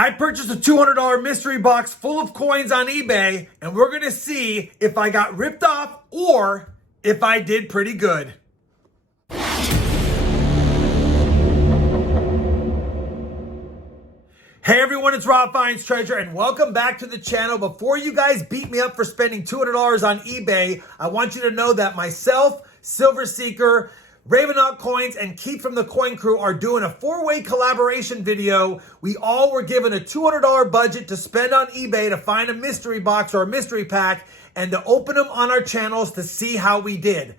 I purchased a $200 mystery box full of coins on eBay, and we're going to see if I got ripped off or if I did pretty good. Hey everyone, it's RobFindsTreasure, and welcome back to the channel. Before you guys beat me up for spending $200 on eBay, I want you to know that myself, Silver Seeker, Ravenhawk Coins, and Keith from the Coin Crew are doing a 4-way collaboration video. We all were given a $200 budget to spend on eBay to find a mystery box or a mystery pack and to open them on our channels to see how we did.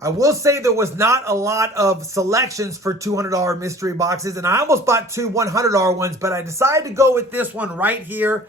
I will say there was not a lot of selections for $200 mystery boxes, and I almost bought two $100 ones, but I decided to go with this one right here.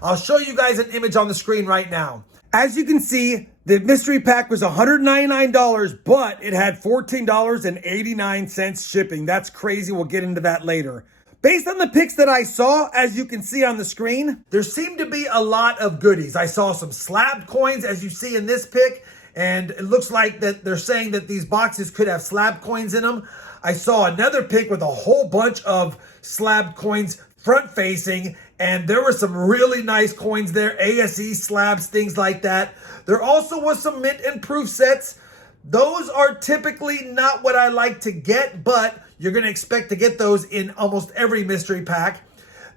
I'll show you guys an image on the screen right now. As you can see, the mystery pack was $199, but it had $14.89 shipping. That's crazy. We'll get into that later. Based on the pics that I saw, as you can see on the screen, there seemed to be a lot of goodies. I saw some slabbed coins, as you see in this pic, and it looks like that they're saying that these boxes could have slab coins in them. I saw another pic with a whole bunch of slab coins front facing, and there were some really nice coins there, ASE slabs, things like that. There also was some mint and proof sets. Those are typically not what I like to get, but you're going to expect to get those in almost every mystery pack.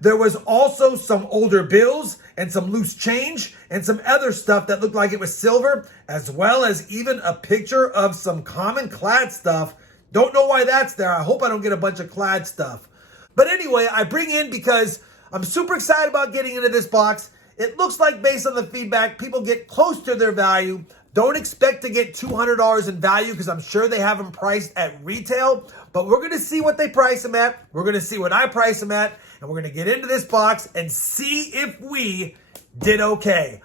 There was also some older bills and some loose change and some other stuff that looked like it was silver, as well as even a picture of some common clad stuff. Don't know why that's there. I hope I don't get a bunch of clad stuff. But anyway, I bring in because I'm super excited about getting into this box. It looks like, based on the feedback, people get close to their value. Don't expect to get $200 in value because I'm sure they have them priced at retail. But we're going to see what they price them at. We're going to see what I price them at. And we're going to get into this box and see if we did okay.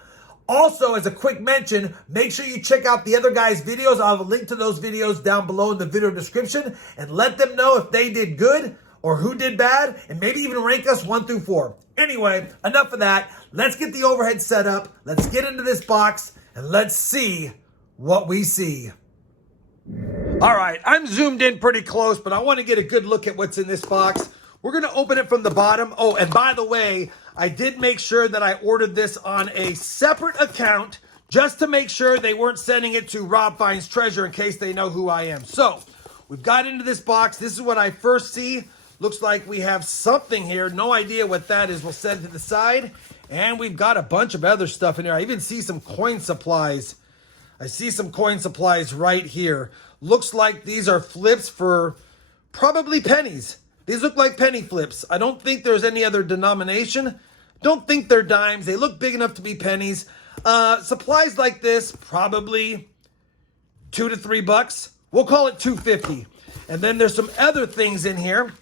Also, as a quick mention, make sure you check out the other guys' videos. I'll have a link to those videos down below in the video description. And let them know if they did good or who did bad. And maybe even rank us 1 through 4. Anyway, enough of that. Let's get the overhead set up. Let's get into this box. And let's see what we see. All right, I'm zoomed in pretty close, but I want to get a good look at what's in this box. We're going to open it from the bottom. Oh, and by the way, I did make sure that I ordered this on a separate account just to make sure they weren't sending it to RobFindsTreasure in case they know who I am. So we've got into this box. This is what I first see. Looks like we have something here. No idea what that is. We'll set it to the side. And we've got a bunch of other stuff in here. I even see some coin supplies. I see some coin supplies right here. Looks like these are flips for probably pennies. These look like penny flips. I don't think there's any other denomination. Don't think they're dimes. They look big enough to be pennies. Supplies like this, probably $2 to $3. We'll call it $2.50. And then there's some other things in here,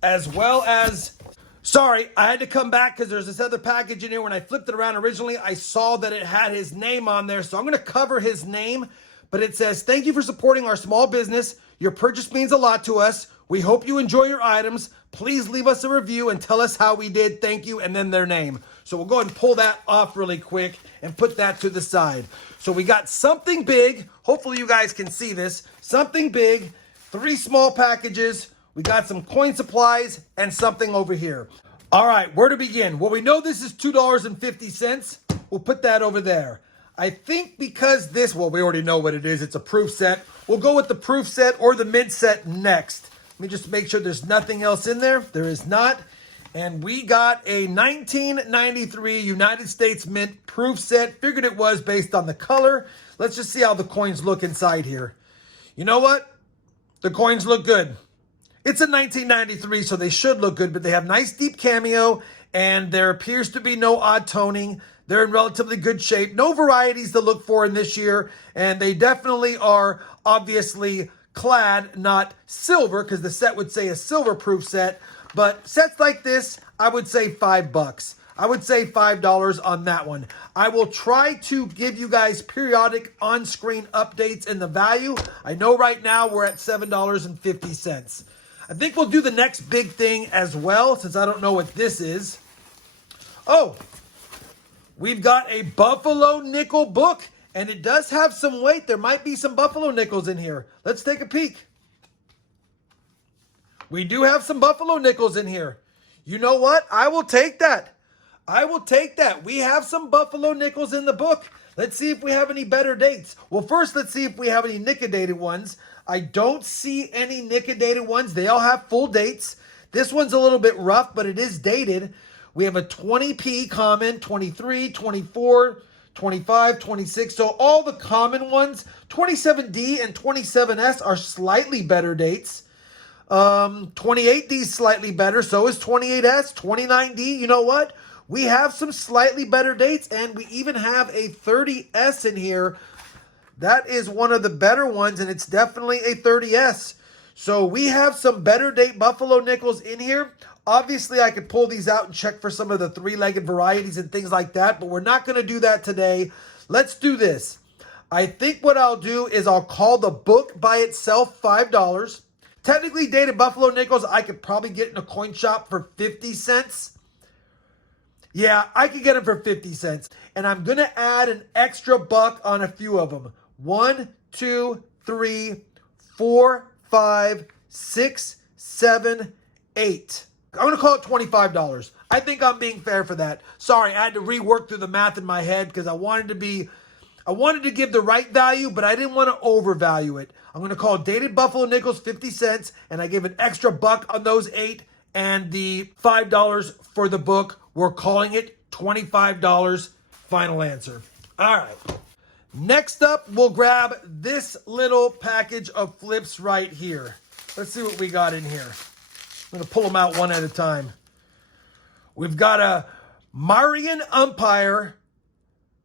as well as... Sorry, I had to come back because there's this other package in here. When I flipped it around originally, I saw that it had his name on there. So I'm going to cover his name. But it says, "Thank you for supporting our small business. Your purchase means a lot to us. We hope you enjoy your items. Please leave us a review and tell us how we did. Thank you." And then their name. So we'll go ahead and pull that off really quick and put that to the side. So we got something big. Hopefully you guys can see this. Something big. 3 small packages. We got some coin supplies and something over here. All right, where to begin? Well, we know this is $2.50. We'll put that over there. I think because this, well, we already know what it is. It's a proof set. We'll go with the proof set or the mint set next. Let me just make sure there's nothing else in there. There is not. And we got a 1993 United States Mint proof set. Figured it was based on the color. Let's just see how the coins look inside here. You know what? The coins look good. It's a 1993, so they should look good, but they have nice deep cameo, and there appears to be no odd toning. They're in relatively good shape. No varieties to look for in this year, and they definitely are obviously clad, not silver, because the set would say a silver proof set. But sets like this, I would say $5. I would say $5 on that one. I will try to give you guys periodic on-screen updates in the value. I know right now we're at $7.50. I think we'll do the next big thing as well, since I don't know what this is. Oh, we've got a Buffalo nickel book, and it does have some weight. There might be some Buffalo nickels in here. Let's take a peek. We do have some Buffalo nickels in here. You know what? I will take that. I will take that. We have some Buffalo nickels in the book. Let's see if we have any better dates. Well, first, let's see if we have any Nic-A-Dated ones. I don't see any Nic-A-Dated ones. They all have full dates. This one's a little bit rough, but it is dated. We have a 20p common, 23, 24, 25, 26. So all the common ones, 27D and 27S are slightly better dates. 28D is slightly better. So is 28S, 29D. You know what? We have some slightly better dates, and we even have a 30S in here. That is one of the better ones, and it's definitely a 30S. So we have some better date Buffalo nickels in here. Obviously, I could pull these out and check for some of the three-legged varieties and things like that, but we're not going to do that today. Let's do this. I think what I'll do is I'll call the book by itself $5. Technically dated Buffalo nickels, I could probably get in a coin shop for 50 cents. Yeah, I could get them for 50 cents. And I'm going to add an extra buck on a few of them. 1, 2, 3, 4, 5, 6, 7, 8. I'm going to call it $25. I think I'm being fair for that. Sorry, I had to rework through the math in my head because I wanted to give the right value, but I didn't want to overvalue it. I'm going to call dated Buffalo nickels 50 cents, and I give an extra buck on those 8, and the $5 for the book. We're calling it $25. Final answer. All right. Next up, we'll grab this little package of flips right here. Let's see what we got in here. I'm going to pull them out one at a time. We've got a Marian Umpire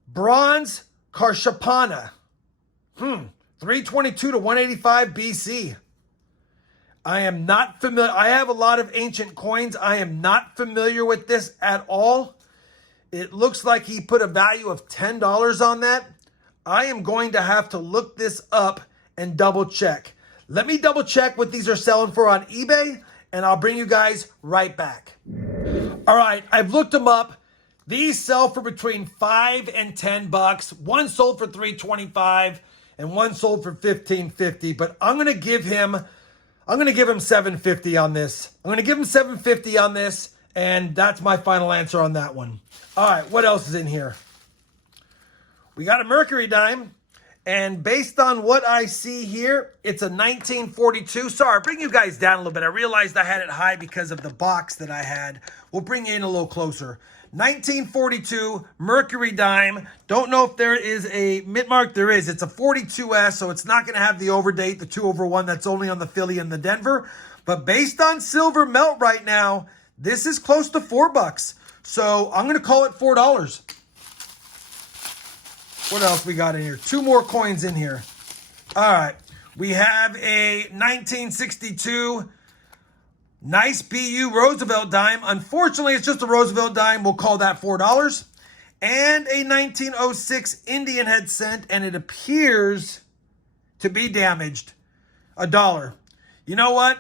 Bronze Karshapana. 322 to 185 BC. I am not familiar. I have a lot of ancient coins. I am not familiar with this at all. It looks like he put a value of $10 on that. I am going to have to look this up and double check. Let me double check what these are selling for on eBay, and I'll bring you guys right back. All right, I've looked them up. These sell for between $5 and $10. One sold for $3.25 and one sold for $15.50. But I'm going to give him $7.50 on this. I'm going to give him $7.50 on this, and that's my final answer on that one. All right, what else is in here? We got a Mercury dime, and based on what I see here, it's a 1942. Sorry, bring you guys down a little bit. I realized I had it high because of the box that I had. We'll bring you in a little closer. 1942 Mercury dime. Don't know if there is a mint mark. There is. It's a 42S, so it's not going to have the overdate, the 2/1 that's only on the Philly and the Denver. But based on silver melt right now, this is close to $4. So I'm going to call it $4. What else we got in here? Two more coins in here. All right. We have a 1962 nice BU Roosevelt dime. Unfortunately, it's just a Roosevelt dime. We'll call that $4. And a 1906 Indian head cent, and it appears to be damaged. $1. You know what?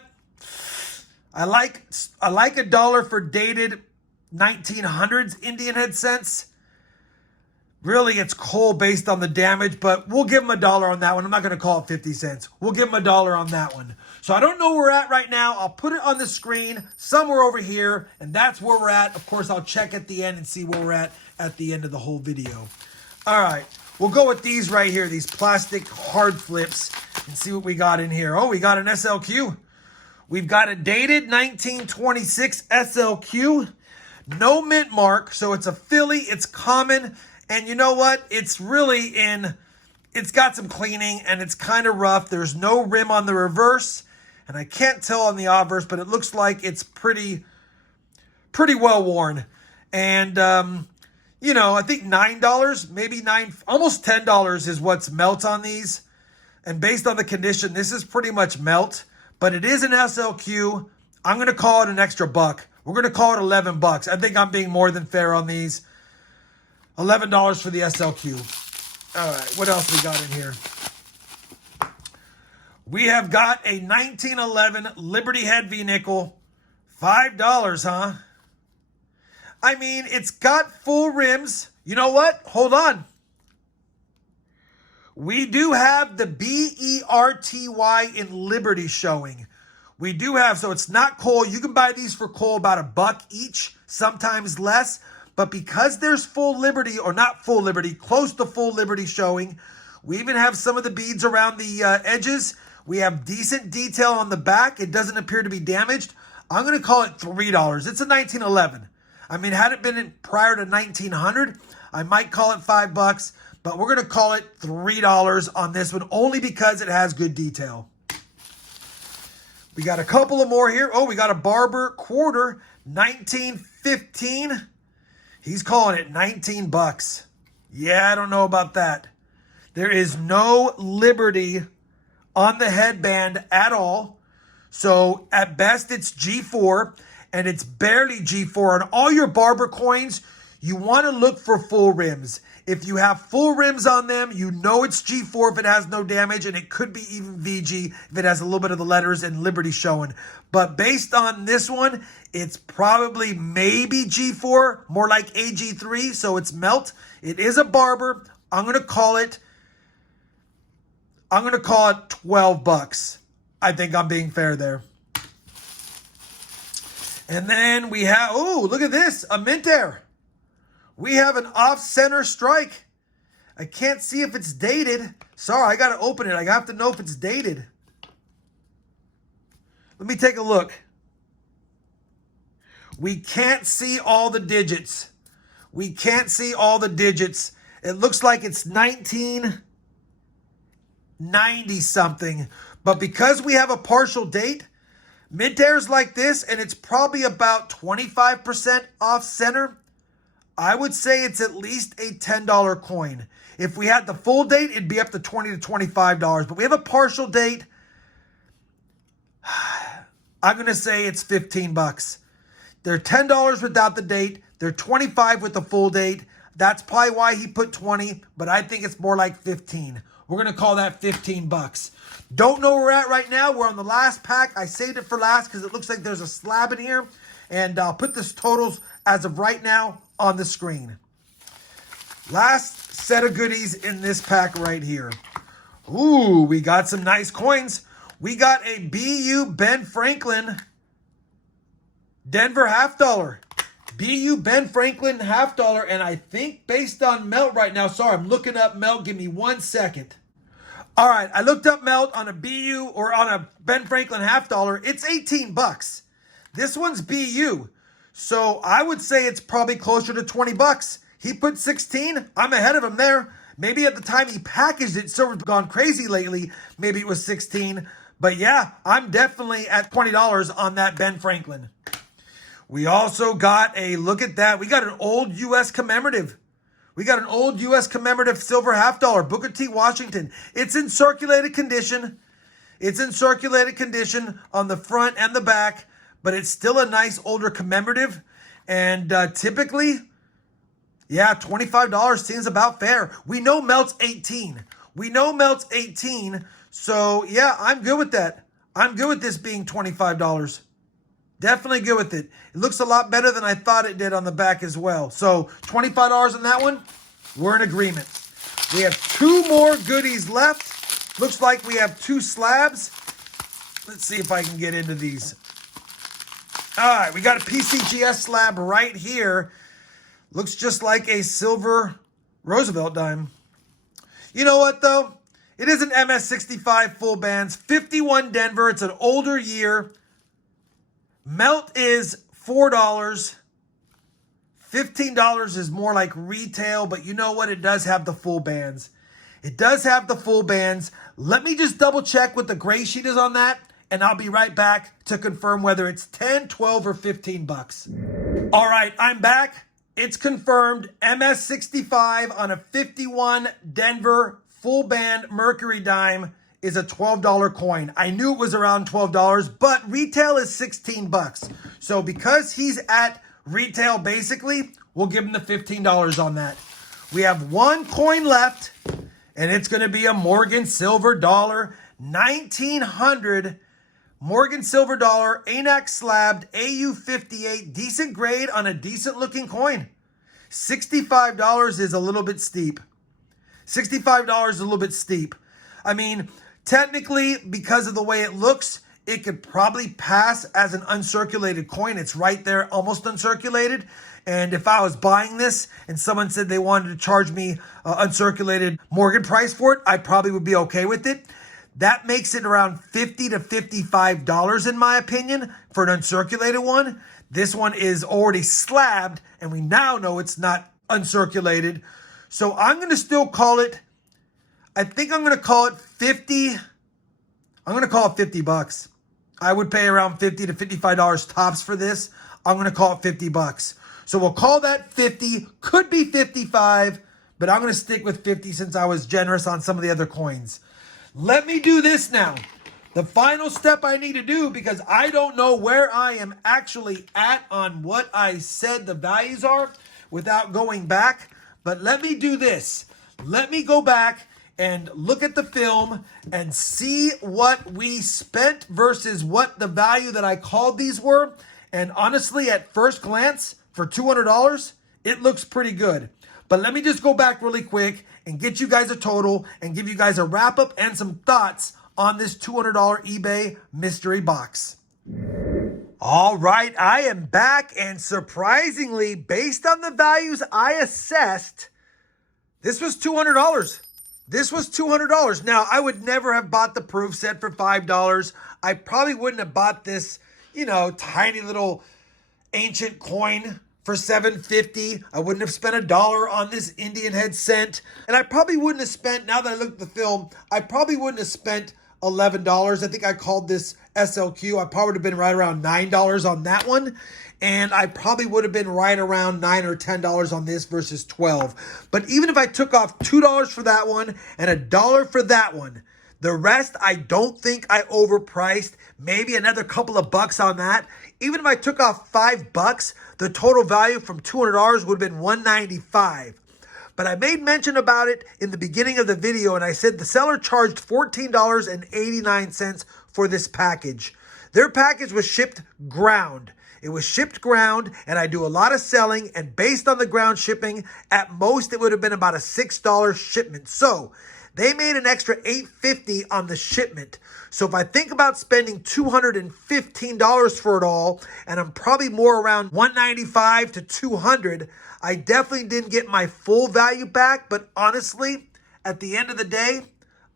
I like $1 for dated 1900s Indian head cents. Really, it's coal based on the damage, but we'll give him $1 on that one. I'm not going to call it 50 cents. We'll give him $1 on that one. So I don't know where we're at right now. I'll put it on the screen somewhere over here, and that's where we're at. Of course, I'll check at the end and see where we're at the end of the whole video. All right, we'll go with these right here, these plastic hard flips, and see what we got in here. Oh, we got an SLQ. We've got a dated 1926 SLQ. No mint mark, so it's a Philly, it's common. And you know what? It's got some cleaning and it's kind of rough. There's no rim on the reverse. And I can't tell on the obverse, but it looks like it's pretty well worn. And, I think $9, maybe almost $10 is what's melt on these. And based on the condition, this is pretty much melt. But it is an SLQ. I'm going to call it an extra buck. We're going to call it $11. I think I'm being more than fair on these. $11 for the SLQ. All right, what else we got in here? We have got a 1911 Liberty Head V-Nickel. $5, huh? I mean, it's got full rims. You know what? Hold on. We do have the BERTY in Liberty showing. We do have, so it's not coal. You can buy these for coal about $1 each, sometimes less. But because there's full Liberty, or not full Liberty, close to full Liberty showing, we even have some of the beads around the edges. We have decent detail on the back. It doesn't appear to be damaged. I'm going to call it $3. It's a 1911. I mean, had it been prior to 1900, I might call it $5, but we're going to call it $3 on this one, only because it has good detail. We got a couple of more here. Oh, we got a Barber quarter, 1915. He's calling it $19. Yeah, I don't know about that. There is no Liberty on the headband at all. So at best, it's G4, and it's barely G4. On all your Barber coins, you want to look for full rims. If you have full rims on them, you know it's G4 if it has no damage, and it could be even VG if it has a little bit of the letters and Liberty showing. But based on this one, it's probably maybe G4, more like AG3, so it's melt. It is a Barber. I'm going to call it $12. I think I'm being fair there. And then we have, oh, look at this, a Mint Air. We have an off-center strike. I can't see if it's dated. Sorry, I got to open it. I have to know if it's dated. Let me take a look. We can't see all the digits. We can't see all the digits. It looks like it's 1990 something. But because we have a partial date, Mint Air's like this, and it's probably about 25% off center. I would say it's at least a $10 coin. If we had the full date, it'd be up to $20 to $25. But we have a partial date. I'm going to say it's $15. They're $10 without the date. They're $25 with the full date. That's probably why he put 20, but I think it's more like 15. We're going to call that $15. Don't know where we're at right now. We're on the last pack. I saved it for last because it looks like there's a slab in here. And I'll put this totals as of right now on the screen. Last set of goodies in this pack right here. Ooh, we got some nice coins. We got a BU Ben Franklin Denver $50. BU Ben Franklin $50. And I think based on melt right now, sorry, I'm looking up melt. Give me 1 second. All right, I looked up melt on a BU or on a Ben Franklin $50. It's $18. This one's BU. So I would say it's probably closer to $20. He put 16. I'm ahead of him there. Maybe at the time he packaged it, silver's gone crazy lately. Maybe it was 16. But yeah, I'm definitely at $20 on that Ben Franklin. We also got a, look at that. We got an old U.S. commemorative. We got an old U.S. commemorative silver $50. Booker T. Washington. It's in circulated condition. It's in circulated condition on the front and the back. But it's still a nice older commemorative. And typically, yeah, $25 seems about fair. We know melt's 18. We know melt's 18. So yeah, I'm good with that. I'm good with this being $25. Definitely good with it. It looks a lot better than I thought it did on the back as well. So $25 on that one, we're in agreement. We have 2 more goodies left. Looks like we have 2 slabs. Let's see if I can get into these. All right, we got a PCGS slab right here. Looks just like a silver Roosevelt dime. You know what, though? It is an MS65 full bands, 51 Denver. It's an older year. Melt is $4. $15 is more like retail, but you know what? It does have the full bands. It does have the full bands. Let me just double check what the gray sheet is on that, and I'll be right back to confirm whether it's 10, 12, or $15. All right, I'm back. It's confirmed. MS65 on a 51 Denver full band Mercury dime is a $12 coin. I knew it was around $12, but retail is $16. So because he's at retail, basically, we'll give him the $15 on that. We have 1 coin left, and it's going to be a Morgan Silver Dollar 1900 Morgan Silver Dollar ANAC Slabbed AU58, decent grade on a decent looking coin. $65 is a little bit steep. $65 is a little bit steep. I mean, technically, because of the way it looks, it could probably pass as an uncirculated coin. It's right there, almost uncirculated. And if I was buying this and someone said they wanted to charge me uncirculated Morgan price for it, I probably would be okay with it. That makes it around $50 to $55 in my opinion for an uncirculated one. This one is already slabbed and we now know it's not uncirculated. So I'm going to still call it, I think I'm going to call it 50. I'm going to call it 50 bucks. I would pay around $50 to $55 tops for this. I'm going to call it 50 bucks. So we'll call that 50, could be 55, but I'm going to stick with 50 since I was generous on some of the other coins. Let me do this now. The final step I need to do, because I don't know where I am actually at on what I said the values are without going back. But let me do this. Let me go back and look at the film and see what we spent versus what the value that I called these were. And honestly, at first glance, for $200, it looks pretty good. But let me just go back really quick and get you guys a total and give you guys a wrap up and some thoughts on this $200 eBay mystery box. All right, I am back, and surprisingly, based on the values I assessed, this was $200. This was $200. Now, I would never have bought the proof set for $5. I probably wouldn't have bought this, you know, tiny little ancient coin for $7.50. I wouldn't have spent $1 on this Indian head cent. And I probably wouldn't have spent, now that I look at the film, I probably wouldn't have spent $11. I think I called this SLQ. I probably would have been right around $9 on that one. And I probably would have been right around $9 or $10 on this versus $12. But even if I took off $2 for that one and $1 for that one, the rest, I don't think I overpriced. Maybe another couple of bucks on that. Even if I took off $5, the total value from $200 would have been $195. But I made mention about it in the beginning of the video, and I said the seller charged $14.89 for this package. Their package was shipped ground. It was shipped ground, and I do a lot of selling, and based on the ground shipping, at most it would have been about a $6 shipment. So they made an extra $8.50 on the shipment. So if I think about spending $215 for it all, and I'm probably more around $195 to $200, I definitely didn't get my full value back. But honestly, at the end of the day,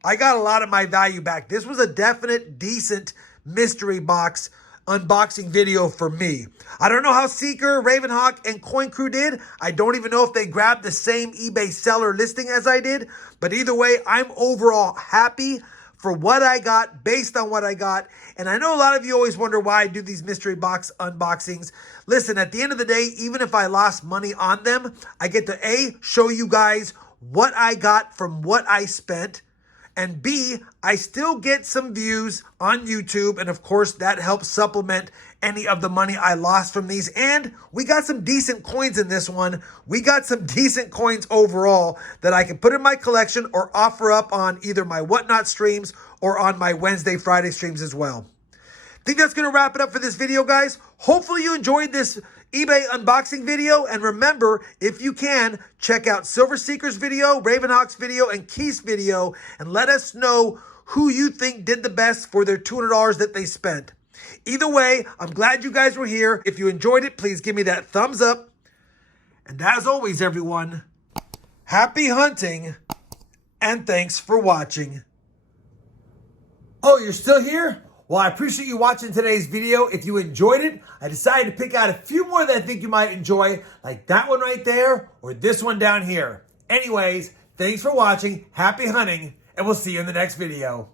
I got a lot of my value back. This was a definite, decent mystery box unboxing video for me. I don't know how Seeker, Ravenhawk, and Coin Crew did. I don't even know if they grabbed the same eBay seller listing as I did. But either way, I'm overall happy for what I got, based on what I got. And I know a lot of you always wonder why I do these mystery box unboxings. Listen, at the end of the day, even if I lost money on them, I get to A, show you guys what I got from what I spent, and B, I still get some views on YouTube. And of course, that helps supplement any of the money I lost from these. And we got some decent coins in this one. We got some decent coins overall that I can put in my collection or offer up on either my Whatnot streams or on my Wednesday, Friday streams as well. I think that's going to wrap it up for this video, guys. Hopefully you enjoyed this eBay unboxing video. And remember, if you can, check out Silver Seeker's video, Ravenhawk's video, and Keith's video, and let us know who you think did the best for their $200 that they spent. Either way, I'm glad you guys were here. If you enjoyed it, please give me that thumbs up. And as always, everyone, happy hunting, and thanks for watching. Oh, you're still here? Well, I appreciate you watching today's video. If you enjoyed it, I decided to pick out a few more that I think you might enjoy, like that one right there or this one down here. Anyways, thanks for watching, happy hunting, and we'll see you in the next video.